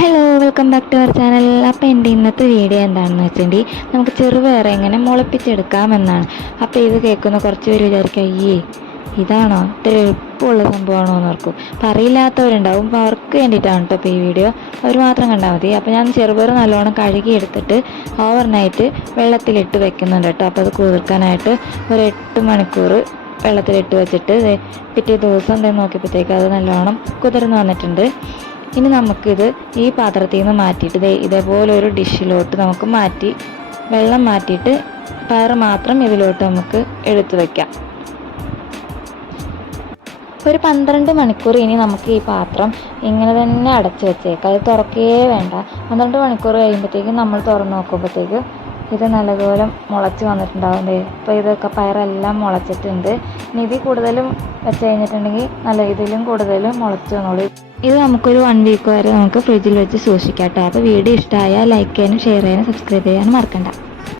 Hello welcome back to our channel അപ്പോൾ എന്റെ ഇന്നത്തെ വീഡിയോ എന്താണെന്ന് വെച്ചിട്ടുണ്ടെങ്കിൽ നമുക്ക് ചെറുപയർ എങ്ങനെ മുളപ്പിച്ചെടുക്കാമെന്നാണ്. അപ്പോൾ ഇത് കേൾക്കുന്ന കുറച്ച് പേര് വിചാരിക്കും അയ്യേ ഇതാണോ? ഇത്ര എളുപ്പമുള്ള സംഭവമാണോ? എന്ന് ഓർക്കും. അപ്പോൾ അറിയില്ലാത്തവരുണ്ടാവും. അപ്പോൾ അവർക്ക് വേണ്ടിയിട്ടാണ് കേട്ടോ ഈ വീഡിയോ അവർ മാത്രം കണ്ടാൽ മതി. അപ്പോൾ ഞാൻ ചെറുപയർ നല്ലോണം കഴുകിയെടുത്തിട്ട് ഓവർ നൈറ്റ് വെള്ളത്തിലിട്ട് വെക്കുന്നുണ്ട് കേട്ടോ. അപ്പോൾ അത് കുതിർക്കാനായിട്ട് ഒരു എട്ട് മണിക്കൂർ വെള്ളത്തിലിട്ട് വെച്ചിട്ട് പിറ്റേ ദിവസം നോക്കിയപ്പോഴത്തേക്ക് അത് നല്ലോണം കുതിർന്ന് വന്നിട്ടുണ്ട്. ഇനി നമുക്കിത് ഈ പാത്രത്തിൽ നിന്ന് മാറ്റിയിട്ട് ഇതേപോലെ ഒരു ഡിഷിലോട്ട് നമുക്ക് മാറ്റി വെള്ളം മാറ്റിയിട്ട് പയർ മാത്രം ഇതിലോട്ട് നമുക്ക് എടുത്തു വയ്ക്കാം ഒരു പന്ത്രണ്ട് മണിക്കൂർ ഇനി നമുക്ക് ഈ പാത്രം ഇങ്ങനെ തന്നെ അടച്ചു വെച്ചേക്കാം. അത് തുറക്കേ വേണ്ട. പന്ത്രണ്ട് മണിക്കൂർ കഴിയുമ്പോഴത്തേക്കും നമ്മൾ തുറന്ന് നോക്കുമ്പോഴത്തേക്ക് ഇത് നല്ലതുപോലെ മുളച്ച് വന്നിട്ടുണ്ടാവും അല്ലേ അപ്പോൾ ഇതൊക്കെ പയറെല്ലാം മുളച്ചിട്ടുണ്ട്. ഇനി ഇത് കൂടുതലും വെച്ച് കഴിഞ്ഞിട്ടുണ്ടെങ്കിൽ നല്ല ഇതിലും കൂടുതലും മുളച്ച് വന്നോളൂ. ഇത് നമുക്കൊരു വൺ വീക്ക് വരെ നമുക്ക് ഫ്രിഡ്ജിൽ വെച്ച് സൂക്ഷിക്കാം കേട്ടോ. അപ്പോൾ വീഡിയോ ഇഷ്ടമായാൽ ലൈക്ക് ചെയ്യാനും ഷെയർ ചെയ്യാനും സബ്സ്ക്രൈബ് ചെയ്യാനും മറക്കണ്ട.